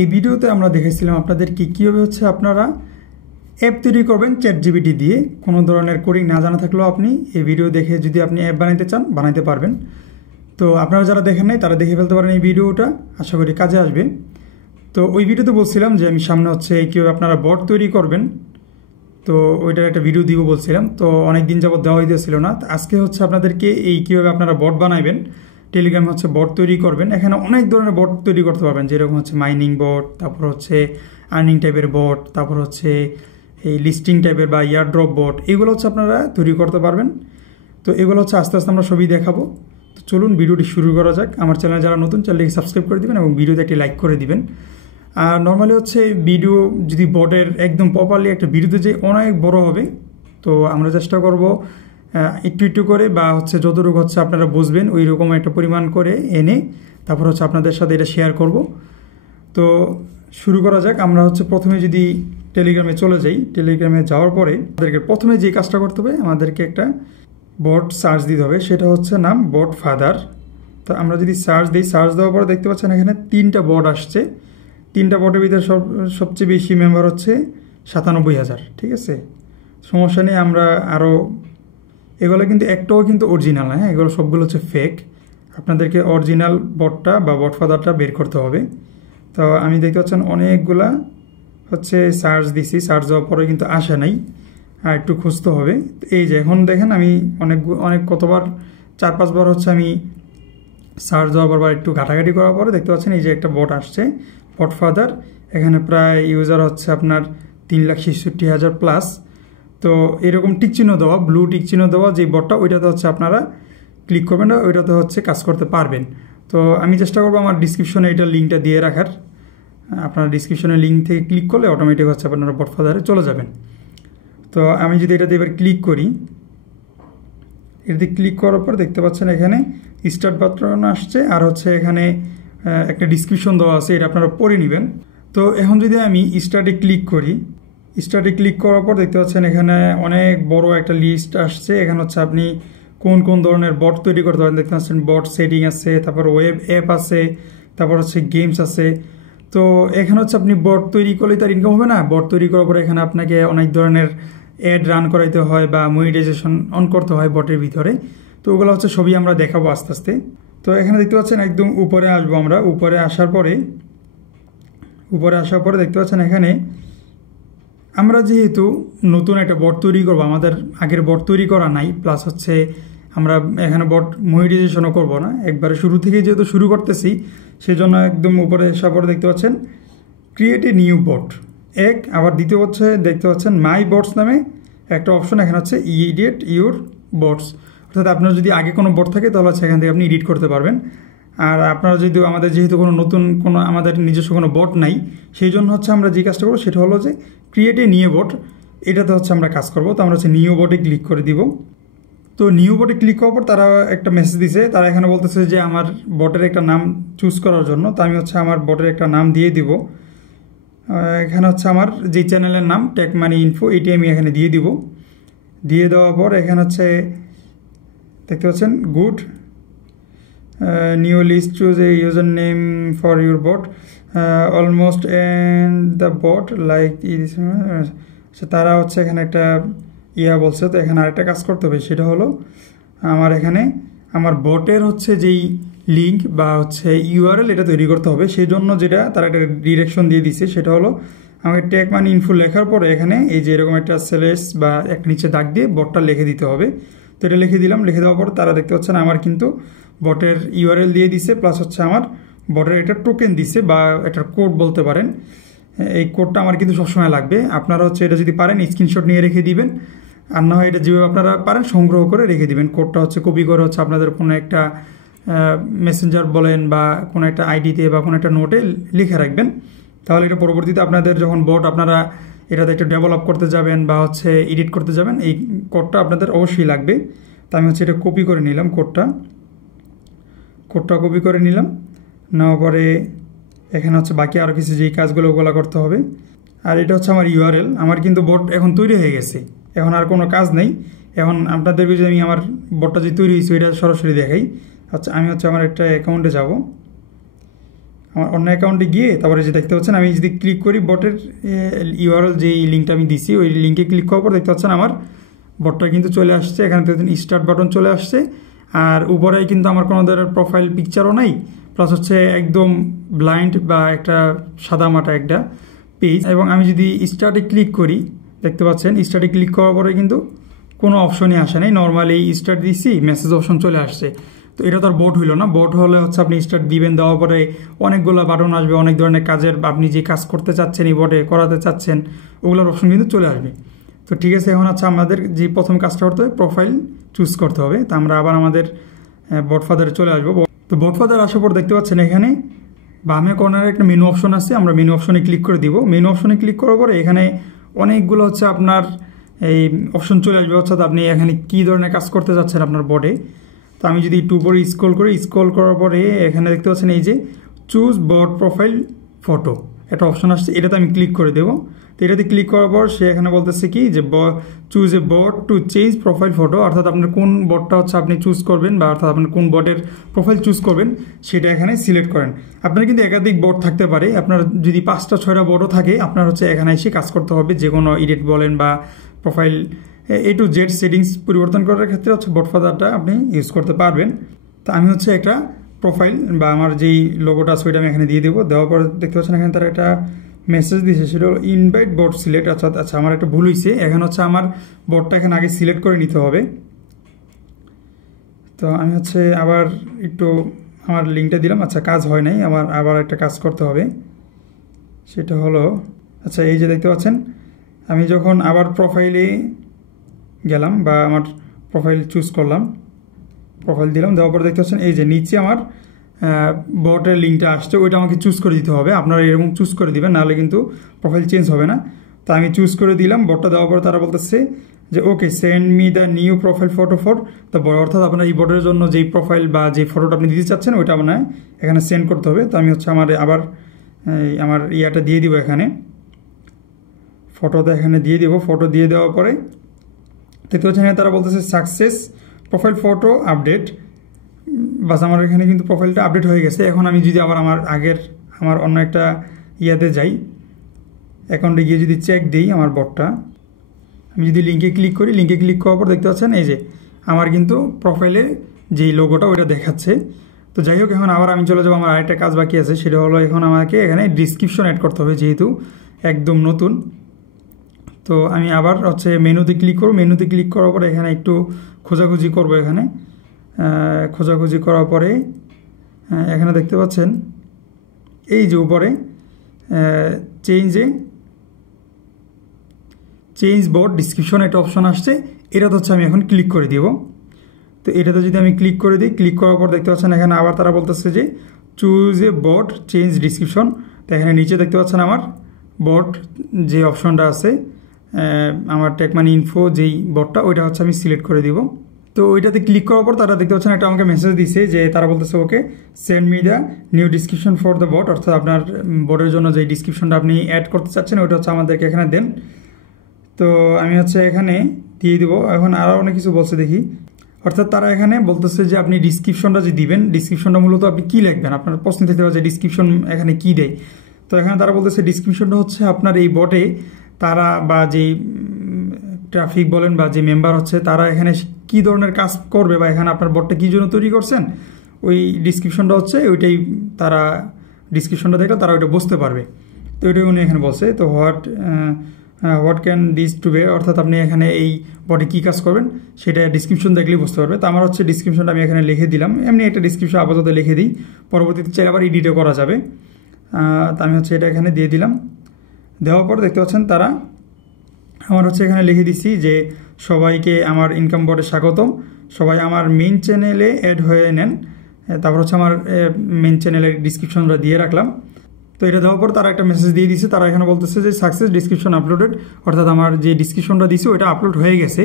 এই ভিডিওতে আমরা দেখেছিলাম আপনাদেরকে কীভাবে আপনারা অ্যাপ তৈরি করবেন চ্যাটজিপিটি দিয়ে। কোনো ধরনের কোডিং না জানা থাকলেও আপনি এই ভিডিও দেখে যদি আপনি অ্যাপ বানাইতে চান বানাইতে পারবেন। তো আপনারা যারা দেখেন নাই তারা দেখে ফেলতে পারেন এই ভিডিওটা, আশা করি কাজে আসবে। তো ওই ভিডিওতে বলছিলাম যে আমি সামনে কীভাবে আপনারা বট তৈরি করবেন, তো ওইটার একটা ভিডিও দিব বলছিলাম। তো অনেক দিন যাবত দেওয়া হইতেছিল না। আজকে আপনাদেরকে এই কীভাবে আপনারা বট বানাইবেন, টেলিগ্রামে বট তৈরি করবেন। এখানে অনেক ধরনের বট তৈরি করতে পারবেন, যেরকম মাইনিং বট, তারপর আর্নিং টাইপের বট, তারপর এই লিস্টিং টাইপের বা ইয়ারড্রপ বট, এগুলো আপনারা তৈরি করতে পারবেন। তো এগুলো আস্তে আস্তে আমরা সবই দেখাবো। তো চলুন ভিডিওটি শুরু করা যাক। আমার চ্যানেলে যারা নতুন, চ্যানেলটিকে সাবস্ক্রাইব করে দিবেন এবং ভিডিওতে একটি লাইক করে দিবেন। আর নর্মালি ভিডিও যদি বটের একদম প্রপারলি একটা ভিডিওতে যে অনেক বড় হবে, তো আমরা চেষ্টা করব একটু একটু করে বা যতটুকু আপনারা বুঝবেন ওই রকম একটা পরিমাণ করে এনে তারপর আপনাদের সাথে এটা শেয়ার করব। তো শুরু করা যাক। আমরা প্রথমে যদি টেলিগ্রামে চলে যাই, টেলিগ্রামে যাওয়ার পরে আমাদেরকে প্রথমে যে কাজটা করতে হবে, আমাদেরকে একটা বট সার্চ দিতে হবে, সেটা নাম বট ফাদার। তো আমরা যদি সার্চ দিই, সার্চ দেওয়ার পরে দেখতে পাচ্ছেন এখানে 3টা বট আসছে। 3টা বটের ভিতরে সবচেয়ে বেশি মেম্বার 97,000। ঠিক আছে, সমস্যা নেই। আমরা আরও এগুলো কিন্তু একটাও কিন্তু অরিজিনাল না, হ্যাঁ, এগুলো সবগুলো ফেক। আপনাদেরকে অরিজিনাল বটটা বা বট ফাদারটা বের করতে হবে। তো আমি দেখতে পাচ্ছেন অনেকগুলা সার্চ দিছি, সার্চ দেওয়ার পরে কিন্তু আসে নাই, আর একটু খুঁজতে হবে। এই যে এখন দেখেন আমি অনেক কতবার 4-5 বার আমি সার্চ দেওয়ার পর বা একটু ঘাটাঘাটি করার পরে দেখতে পাচ্ছেন এই যে একটা বট আসছে, বট ফাদার। এখানে প্রায় ইউজার আপনার 3,66,000 প্লাস। তো এরকম টিক চিহ্ন দেওয়া, ব্লু টিক চিহ্ন দেওয়া যে বটটা, ওইটাতে আপনারা ক্লিক করবেন না, ওইটাতে কাজ করতে পারবেন। তো আমি চেষ্টা করবো আমার ডিসক্রিপশনে এটা লিঙ্কটা দিয়ে রাখার। আপনারা ডিসক্রিপশনের লিঙ্ক থেকে ক্লিক করলে অটোমেটিক আপনারা বট ফাদারে চলে যাবেন। তো আমি যদি এটাতে এবার ক্লিক করি, এটাতে ক্লিক করার পর দেখতে পাচ্ছেন এখানে স্টার্ট বাটন আসছে, আর এখানে একটা ডিসক্রিপশন দেওয়া আছে, এটা আপনারা পড়ে নেবেন। তো এখন যদি আমি স্টার্টে ক্লিক করি, স্টার্টে ক্লিক করার পর দেখতে পাচ্ছেন এখানে অনেক বড় একটা লিস্ট আসছে। এখানে আপনি কোন কোন ধরনের বট তৈরি করতে পারেন দেখতে পাচ্ছেন। বট সেটিং আছে, তারপর ওয়েব অ্যাপ আছে, তারপর গেমস আছে। তো এখানে আপনি বট তৈরি করলে তার ইনকাম হবে না। বট তৈরি করার পরে এখানে আপনাকে অনেক ধরনের অ্যাড রান করাইতে হয় বা মনিটাইজেশন অন করতে হয় বটের ভিতরে। তো ওগুলো সবই আমরা দেখাবো আস্তে আস্তে। তো এখানে দেখতে পাচ্ছেন একদম উপরে আসবো আমরা। উপরে আসার পরে দেখতে পাচ্ছেন এখানে আমরা যেহেতু নতুন একটা বট তৈরি করবো, আমাদের আগের বট তৈরি করা নাই, প্লাস আমরা এখানে বট মনিটাইজেশনও করবো না, একবারে শুরু থেকে যেহেতু শুরু করতেছি, সেজন্য একদম উপরে আসার পরে দেখতে পাচ্ছেন ক্রিয়েট এ নিউ বট আবার দ্বিতীয় দেখতে পাচ্ছেন মাই বটস নামে একটা অপশন। এখানে এডিট ইউর বটস, অর্থাৎ আপনার যদি আগে কোনো বট থাকে তাহলে সেখান থেকে আপনি এডিট করতে পারবেন। আর আপনারা যদি যেহেতু আমাদের নিজস্ব কোনো বট নাই, সেই জন্য আমরা যে কাজটা করবো সেটা হলো যে ক্রিয়েট এ নিউ বট, এটাতে আমরা কাজ করবো। তো আমরা নিউ বটে ক্লিক করে দিব। তো নিউ বটে ক্লিক করার পর তারা একটা মেসেজ দিছে, তারা এখানে বলতেছে যে আমার বটের একটা নাম চুজ করার জন্য। তো আমি আমার বটের একটা নাম দিয়ে দিব। এখানে আমার যে চ্যানেলের নাম টেক মানি ইনফো, এটি আমি এখানে দিয়ে দিব। দিয়ে দেওয়ার পর এখানে দেখতে পাচ্ছেন good new list choose a username for your bot almost and the bot like তারা এখানে একটা বলছে। তো এখানে আরেকটা কাজ করতে হবে, সেটা হলো আমার বটের যেই লিঙ্ক বা ইউআরএল এটা তৈরি করতে হবে। সেই জন্য যেটা তারা একটা ডিরেকশন দিয়ে দিচ্ছে, সেটা হলো আমাকে টেক মানি ইনফো লেখার পরে এখানে এই যে এরকম একটা স্ল্যাশ বা এক নিচে দাগ দিয়ে বটটা লিখে দিতে হবে। তো এটা লিখে দিলাম। লিখে দেওয়ার পর তারা দেখতে পাচ্ছেন আমার কিন্তু বটের ইউআরএল দিয়ে দিছে, প্লাস আমার বটের একটা টোকেন দিছে বা একটা কোড বলতে পারেন। এই কোডটা আমার কিন্তু সবসময় লাগবে। আপনারা এটা যদি পারেন স্ক্রিনশট নিয়ে রেখে দিবেন, আর না হয় এটা যেভাবে আপনারা পারেন সংগ্রহ করে রেখে দিবেন। কোডটা কপি করে আপনাদের কোনো একটা মেসেঞ্জার বলেন বা কোনো একটা আইডিতে বা কোনো একটা নোটে লিখে রাখবেন। তাহলে এটা পরবর্তীতে আপনাদের যখন বট আপনারা এটাতে একটু ডেভেলপ করতে যাবেন বা এডিট করতে যাবেন, এই কোডটা আপনাদের অবশ্যই লাগবে। তো আমি এটা কপি করে নিলাম। কোডটা কপি করে নিলাম। নেওয়ার পরে এখানে বাকি আরও কিছু যেই কাজগুলো ওগুলো করতে হবে। আর এটা আমার ইউআরএল। আমার কিন্তু বট এখন তৈরি হয়ে গেছে, এখন আর কোনো কাজ নেই। এখন আপনাদেরকে যদি আমি আমার বটটা যে তৈরি হয়েছে এটা সরাসরি দেখাই। আমি আমার একটা অ্যাকাউন্টে যাব। আমার অন্য অ্যাকাউন্টে গিয়ে তারপরে যে দেখতে পাচ্ছেন আমি যদি ক্লিক করি বটের ইউআরএল যে লিঙ্কটা আমি দিছি ওই লিঙ্কে ক্লিক করার পর দেখতে পাচ্ছেন আমার বটটা কিন্তু চলে আসছে। এখানে দেখছেন স্টার্ট বাটন চলে আসছে, আর উপরে কিন্তু আমার কোনো ধরনের প্রোফাইল পিকচারও নাই, প্লাস হচ্ছে একদম ব্লাইন্ড বা একটা সাদামাটা একটা পেজ। এবং আমি যদি স্টার্টে ক্লিক করি দেখতে পাচ্ছেন স্টার্টে ক্লিক করার পরে কিন্তু কোনো অপশনই আসে নাই, নর্মালি স্টার্ট দিচ্ছি মেসেজ অপশন চলে আসছে। তো এটা তো আর বোট হইলো না, বোট হলে হচ্ছে আপনি স্টার্ট দিবেন, দেওয়ার পরে অনেকগুলো বাটন আসবে, অনেক ধরনের কাজের আপনি যে কাজ করতে চাচ্ছেন এই বোটে করাতে চাচ্ছেন ওগুলোর অপশন কিন্তু চলে আসবে। তো ঠিক আছে, এখন হচ্ছে আমাদের যে প্রথম কাজটা করতে হবে প্রোফাইল চুজ করতে হবে। তো আমরা আবার আমাদের বটফাদারে চলে আসবো। তো বটফাদার আসার পর দেখতে পাচ্ছেন এখানে বামে কর্নারে একটা মেনু অপশন আছে, আমরা মেনু অপশনে ক্লিক করে দিব। মেনু অপশনে ক্লিক করার পরে এখানে অনেকগুলো হচ্ছে আপনার এই অপশন চলে আসবে, অর্থাৎ আপনি এখানে কী ধরনের কাজ করতে চাচ্ছেন আপনার বোর্ডে। তো আমি যদি একটু উপরে স্ক্রল করি, স্ক্রল করার পরে এখানে দেখতে পাচ্ছেন এই যে চুজ বোর্ড প্রোফাইল ফটো একটা অপশন আসছে, এটাতে আমি ক্লিক করে দেবো। তো এটাতে ক্লিক করার পর সে এখানে বলতেছে কি যে choose a board to change profile photo, অর্থাৎ আপনার কোন বোর্ডটা হচ্ছে আপনি চুজ করবেন বা অর্থাৎ আপনার কোন বোর্ডের প্রোফাইল চুজ করবেন সেটা এখানে সিলেক্ট করেন। আপনার কিন্তু একাধিক বোর্ড থাকতে পারে, আপনার যদি 5টা-6টা বোর্ডও থাকে আপনার হচ্ছে এখানে এসে কাজ করতে হবে, যে কোনো এডিট বলেন বা profile A to Z settings পরিবর্তন করার ক্ষেত্রে হচ্ছে বটফাদারটা আপনি ইউজ করতে পারবেন। তো আমি হচ্ছে একটা প্রোফাইল বা আমার যেই লোগোটা আছে ওইটা আমি এখানে দিয়ে দেবো। দেওয়ার পর দেখতে পাচ্ছেন এখানে তারা একটা মেসেজ দিয়েছে, সেটা হলো ইনভাইট বোর্ড সিলেক্ট। আচ্ছা আমার একটা ভুল হয়েছে, এখানে হচ্ছে আমার বোর্ডটা এখানে আগে সিলেক্ট করে নিতে হবে। তো আমি হচ্ছে আবার একটু আমার লিঙ্কটা দিলাম, আচ্ছা কাজ হয় নাই, আমার আবার একটা কাজ করতে হবে। সেটা হলো আচ্ছা এই যে দেখতে পাচ্ছেন আমি যখন আবার প্রোফাইলে গেলাম বা আমার প্রোফাইল চুজ করলাম, প্রোফাইল দিলাম, দেওয়ার পর দেখতে পাচ্ছেন এই যে নিচে আমার বটের লিঙ্কটা আসছে, ওইটা আমাকে চুজ করে দিতে হবে। আপনারা এরকম চুজ করে দিবেন, নাহলে কিন্তু প্রোফাইল চেঞ্জ হবে না। তো আমি চুজ করে দিলাম, বটটা দেওয়ার পর তারা বলতেছে যে okay send me the new profile photo for the bot, অর্থাৎ আপনার এই বটের জন্য যেই প্রোফাইল বা যে ফটোটা আপনি দিতে চাচ্ছেন ওইটা আপনার এখানে সেন্ড করতে হবে। তো আমি হচ্ছে আমার ইয়াটা দিয়ে দিব, এখানে ফটোটা এখানে দিয়ে দিব। ফটো দিয়ে দেওয়ার পরে দেখতে পাচ্ছেন তারা বলতেছে সাকসেস প্রোফাইল ফটো আপডেট, বাস আমার এখানে কিন্তু প্রোফাইলটা আপডেট হয়ে গেছে। এখন আমি যদি আবার আমার অন্য একটা ইয়াতে যাই, অ্যাকাউন্টে গিয়ে যদি চেক দিই আমার বটটা, আমি যদি লিঙ্কে ক্লিক করি, লিঙ্কে ক্লিক করার পর দেখতে পাচ্ছেন এই যে আমার কিন্তু প্রোফাইলে যেই লোগোটা ওইটা দেখাচ্ছে। তো যাই হোক, এখন আবার আমি চলে যাবো, আমার আরেকটা কাজ বাকি আছে, সেটা হলো এখন আমাকে এখানে ডিসক্রিপশন অ্যাড করতে হবে, যেহেতু একদম নতুন। তো আমি আবার হচ্ছে মেনুতে ক্লিক করব, মেনুতে ক্লিক করার পরে এখানে একটু খোঁজাখুঁজি করব। এখানে খোঁজাখুঁজি করার পরে এখানে দেখতে পাচ্ছেন এই যে উপরে চেঞ্জ বোর্ড ডিসক্রিপশন একটা অপশন আসছে, এটাতে হচ্ছে আমি এখন ক্লিক করে দিব। তো এটাতে যদি আমি ক্লিক করে দিই, ক্লিক করার পর দেখতে পাচ্ছেন এখানে আবার তারা বলতেছে যে choose a board change description. তো এখানে নিচে দেখতে পাচ্ছেন আমার বোর্ড যে অপশনটা আছে, আমার টেক মানি ইনফো যেই বোর্ডটা ওইটা হচ্ছে আমি সিলেক্ট করে দিব। তো ওইটাতে ক্লিক করার পর তারা দেখতে পাচ্ছেন একটা আমাকে মেসেজ দিছে যে তারা বলতেছে okay send me the new description for the board, অর্থাৎ আপনার বোর্ডের জন্য যে ডিসক্রিপশনটা আপনি অ্যাড করতে চাচ্ছেন ওইটা হচ্ছে আমাদেরকে এখানে দেন। তো আমি হচ্ছে এখানে দিয়ে দিব। এখন আরও অনেক কিছু বলছে দেখি, অর্থাৎ তারা এখানে বলতেছে যে আপনি ডিসক্রিপশনটা যে দিবেন, ডিসক্রিপশনটা মূলত আপনি কী লিখবেন, আপনার প্রশ্ন থাকতে পারে যে ডিসক্রিপশন এখানে কী দেয়। তো এখানে তারা বলতেছে ডিসক্রিপশনটা হচ্ছে আপনার এই বটে তারা বা যেই ট্রাফিক বলেন বা যে মেম্বার হচ্ছে তারা এখানে কী ধরনের কাজ করবে বা এখানে আপনার বটটা কী জন্য তৈরি করছেন, ওই ডিসক্রিপশনটা হচ্ছে ওইটাই তারা ডিসক্রিপশনটা দেখলে তারা ওইটা বুঝতে পারবে। তো ওইটাই উনি এখানে বলছে। তো হোয়াট ক্যান দিস টু বে, অর্থাৎ আপনি এখানে এই বটে কী কাজ করবেন সেটা ডিসক্রিপশন দেখলেই বুঝতে পারবে। তো আমার হচ্ছে ডিসক্রিপশনটা আমি এখানে লিখে দিলাম, এমনি একটা ডিসক্রিপশন আপাতত লিখে দিই, পরবর্তীতে চাইলে আবার এডিটও করা যাবে। তো আমি হচ্ছে এটা এখানে দিয়ে দিলাম। দেওয়ার পর দেখতে পাচ্ছেন তারা আমার হচ্ছে এখানে লিখে দিচ্ছি যে সবাইকে আমার ইনকাম বোর্ডে স্বাগতম, সবাই আমার মেইন চ্যানেলে অ্যাড হয়ে নেন। তারপর হচ্ছে আমার মেইন চ্যানেলের ডিসক্রিপশনটা দিয়ে রাখলাম। তো এটা দেওয়ার পর তারা একটা মেসেজ দিয়ে দিচ্ছে, তারা এখানে বলতেছে যে সাকসেস ডিসক্রিপশন আপলোডেড, অর্থাৎ আমার যে ডিসক্রিপশনটা দিয়েছে ওইটা আপলোড হয়ে গেছে।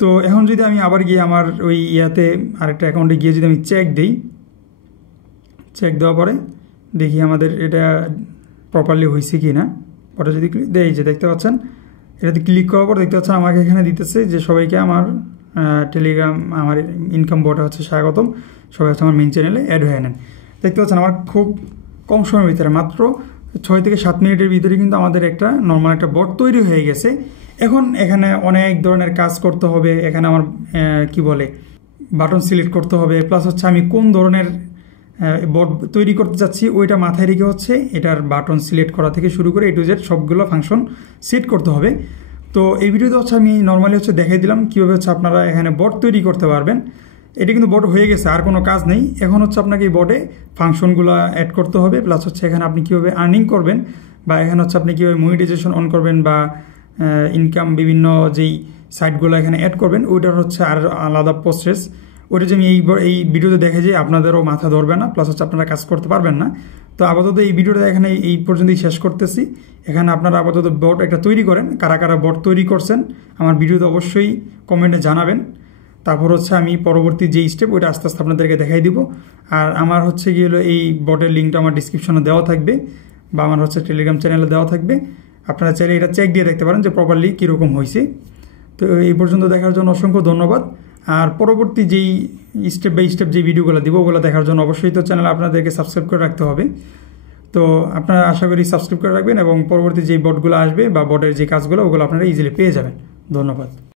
তো এখন যদি আমি আবার গিয়ে আমার ওই ইয়াতে আরেকটা অ্যাকাউন্টে গিয়ে যদি আমি চেক দিই, চেক দেওয়ার পরে দেখি আমাদের এটা প্রপারলি হয়েছে কি না। ওটা যদি দেই যে দেখতে পাচ্ছেন এটাতে ক্লিক করার পর দেখতে পাচ্ছেন আমাকে এখানে দিতেছে যে সবাইকে আমার টেলিগ্রাম আমার ইনকাম বোর্ডে হচ্ছে স্বাগতম, সবাই হচ্ছে আমার মেইন চ্যানেলে অ্যাড হয়ে নেন। তো দেখতে পাচ্ছেন আমার খুব কম সময়ের ভিতরে মাত্র 6 থেকে 7 মিনিটের ভিতরে কিন্তু আমাদের একটা নর্মাল একটা বট তৈরি হয়ে গেছে। এখন এখানে অনেক ধরনের কাজ করতে হবে। এখানে আমার কি বলে বাটন সিলেক্ট করতে হবে, প্লাস হচ্ছে আমি কোন ধরনের বট তৈরি করতে চাচ্ছি ওইটা মাথায় রেখে হচ্ছে এটার বাটন সিলেক্ট করা থেকে শুরু করে A to Z সবগুলো ফাংশন সেট করতে হবে। তো এই ভিডিওতে হচ্ছে আমি নর্মালি হচ্ছে দেখাই দিলাম কীভাবে হচ্ছে আপনারা এখানে বট তৈরি করতে পারবেন। এটা কিন্তু বট হয়ে গেছে, আর কোনো কাজ নেই। এখন হচ্ছে আপনাকে এই বটে ফাংশনগুলো অ্যাড করতে হবে, প্লাস হচ্ছে এখানে আপনি কীভাবে আর্নিং করবেন বা এখানে হচ্ছে আপনি কীভাবে মনিটাইজেশন অন করবেন বা ইনকাম বিভিন্ন যেই সাইটগুলো এখানে অ্যাড করবেন ওইটার হচ্ছে আর আলাদা প্রসেস। ওইটা যে আমি এই ভিডিওতে দেখে যে আপনাদেরও মাথা ধরবে না, প্লাস হচ্ছে আপনারা কাজ করতে পারবেন না। তো আপাতত এই ভিডিওটা এখানে এই পর্যন্তই শেষ করতেছি। এখানে আপনারা আপাতত বট একটা তৈরি করেন, কারা কারা বট তৈরি করছেন আমার ভিডিওতে অবশ্যই কমেন্টে জানাবেন। তারপর হচ্ছে আমি পরবর্তী যে স্টেপ ওইটা আস্তে আস্তে আপনাদেরকে দেখাই দিব। আর আমার হচ্ছে গিয়ে এই বটের লিঙ্কটা আমার ডিসক্রিপশনে দেওয়া থাকবে বা আমার হচ্ছে টেলিগ্রাম চ্যানেলে দেওয়া থাকবে। আপনারা চাইলে এটা চেক দিয়ে দেখতে পারেন যে প্রপারলি কীরকম হয়েছে। তো এই পর্যন্ত দেখার জন্য অসংখ্য ধন্যবাদ। আর পরবর্তী যেই স্টেপ বাই স্টেপ যে ভিডিওগুলো দিব ওগুলো দেখার জন্য অবশ্যই তো চ্যানেল আপনাদেরকে সাবস্ক্রাইব করে রাখতে হবে। তো আপনারা আশা করি সাবস্ক্রাইব করে রাখবেন এবং পরবর্তী যেই বটগুলো আসবে বা বটের যে কাজগুলো ওগুলো আপনারা ইজিলি পেয়ে যাবেন। ধন্যবাদ।